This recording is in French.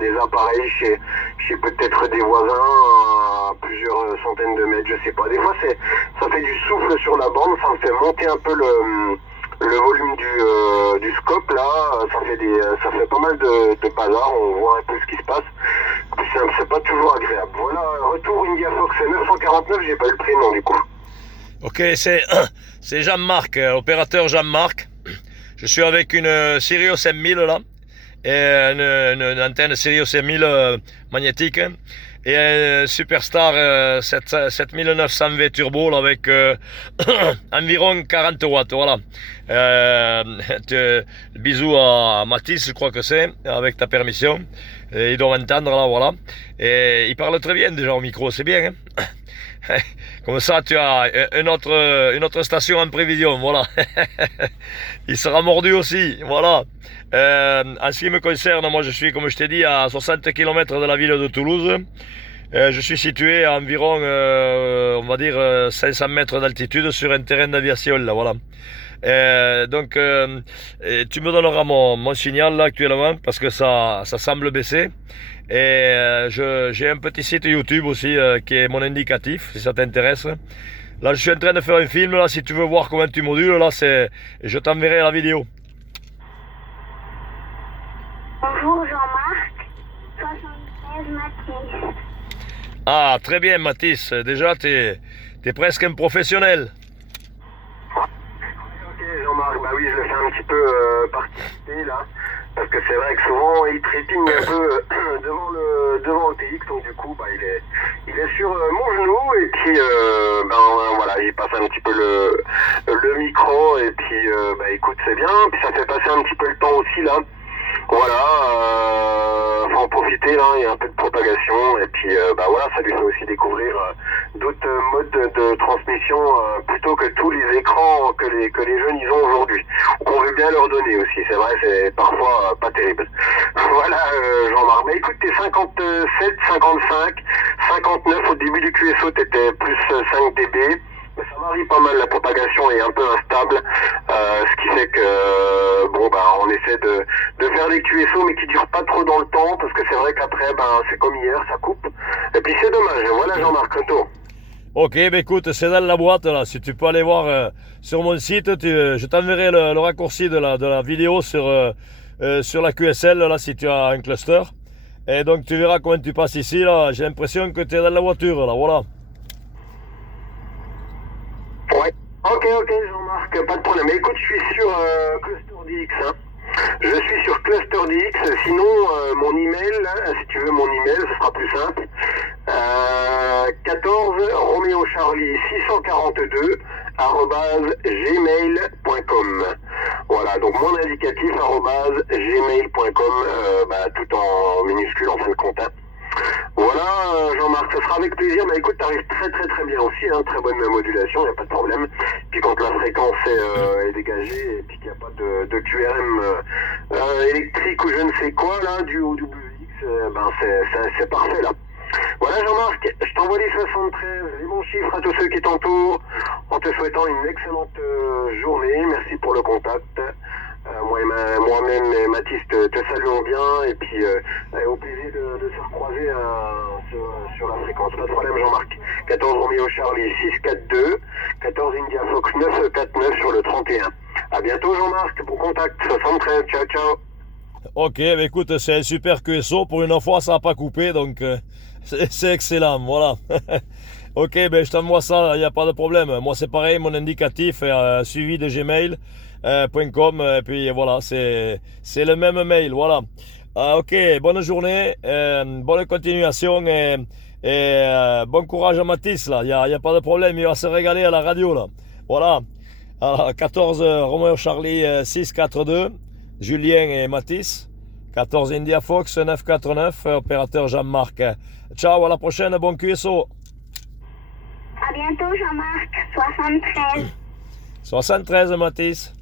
des appareils chez peut-être des voisins à plusieurs centaines de mètres, je sais pas. Des fois, ça fait du souffle sur la bande, ça me fait monter un peu le volume du scope là, ça fait pas mal de bazar, on voit un peu ce qui se passe. C'est pas toujours agréable. Voilà, retour India Fox 949, j'ai pas eu le prénom du coup. Ok, c'est Jean-Marc, opérateur Jean-Marc. Je suis avec une Sirius M1000 là, et une antenne Sirius M1000 magnétique, et un Superstar 7900V turbo là, avec environ 40 watts, voilà. Bisous à Mathis, je crois que c'est, avec ta permission. Et ils doivent entendre là, voilà. Et il parle très bien déjà au micro, c'est bien, hein. Comme ça, tu as une autre station en prévision, voilà. Il sera mordu aussi, voilà. En ce qui me concerne, moi je suis, comme je t'ai dit, à 60 km de la ville de Toulouse. Je suis situé à environ, on va dire, 500 mètres d'altitude sur un terrain d'aviation, là, voilà. Donc, tu me donneras mon signal là actuellement parce que ça semble baisser. Et j'ai un petit site YouTube aussi qui est mon indicatif, si ça t'intéresse. Là, je suis en train de faire un film, là, si tu veux voir comment tu modules, là, je t'enverrai la vidéo. Bonjour Jean-Marc, 73 Mathis. Ah, très bien, Mathis. Déjà, t'es presque un professionnel. Ok, Jean-Marc, bah oui, je le fais un petit peu participer là. Parce que c'est vrai que souvent il trépigne un peu devant le TX, donc du coup bah il est sur mon genou et puis voilà, il passe un petit peu le micro et puis bah écoute, c'est bien, puis ça fait passer un petit peu le temps aussi là. Voilà, faut en profiter là, il y a un peu de propagation et puis bah voilà, ça lui fait aussi découvrir d'autres modes de transmission plutôt que tous les écrans que les jeunes ils ont aujourd'hui. Ou qu'on veut bien leur donner aussi, c'est vrai, c'est parfois pas terrible. Voilà Jean-Marc, bah écoute, t'es 57, 55, 59 au début du QSO, t'étais plus 5 dB. Mais ça varie pas mal, la propagation est un peu instable, ce qui fait que bon bah on essaie de faire des QSO mais qui durent pas trop dans le temps parce que c'est vrai qu'après c'est comme hier, ça coupe. Et puis c'est dommage, voilà Jean-Marc Retour. Ok, bah écoute, c'est dans la boîte là. Si tu peux aller voir sur mon site, je t'enverrai le raccourci de la vidéo sur la QSL là si tu as un cluster. Et donc tu verras comment tu passes ici là. J'ai l'impression que tu es dans la voiture là, voilà. Ouais. Ok Jean-Marc, pas de problème. Mais écoute, je suis sur ClusterDX. Hein. Je suis sur ClusterDX. Sinon, mon email, si tu veux mon email, ce sera plus simple. 14 Roméo Charlie 642 @gmail.com. Voilà, donc mon indicatif @gmail.com, tout en minuscule en fin de compte. Hein. Voilà Jean-Marc, ce sera avec plaisir. Mais écoute, t'arrives très très très bien aussi, hein, très bonne modulation, il n'y a pas de problème. Puis quand la fréquence est dégagée et puis qu'il n'y a pas de QRM électrique ou je ne sais quoi là, du OWX, c'est parfait là. Voilà Jean-Marc, je t'envoie les 73, les bons chiffres à tous ceux qui t'entourent, en te souhaitant une excellente journée. Merci pour le contact. Moi-même et Mathis te saluons bien et puis au plaisir de se recroiser sur la fréquence. Pas de problème Jean-Marc. 14 Romeo Charlie 642, 14 India Fox 949 sur le 31. À bientôt Jean-Marc, bon contact, 73, ciao ciao. Ok, bah écoute, c'est un super QSO. Pour une fois, ça n'a pas coupé, donc c'est excellent, voilà. Ok, ben je t'envoie ça, il n'y a pas de problème. Moi, c'est pareil, mon indicatif est suivi de gmail.com, et puis voilà, c'est le même mail, voilà. Ok, bonne journée, bonne continuation, et bon courage à Mathis, là. Il y a pas de problème, il va se régaler à la radio, là. Voilà. Alors, 14 Romeo Charlie 642, Julien et Mathis. 14 India Fox 949, opérateur Jean-Marc. Ciao, à la prochaine, bon QSO. À bientôt Jean-Marc, 73. 73 Mathis.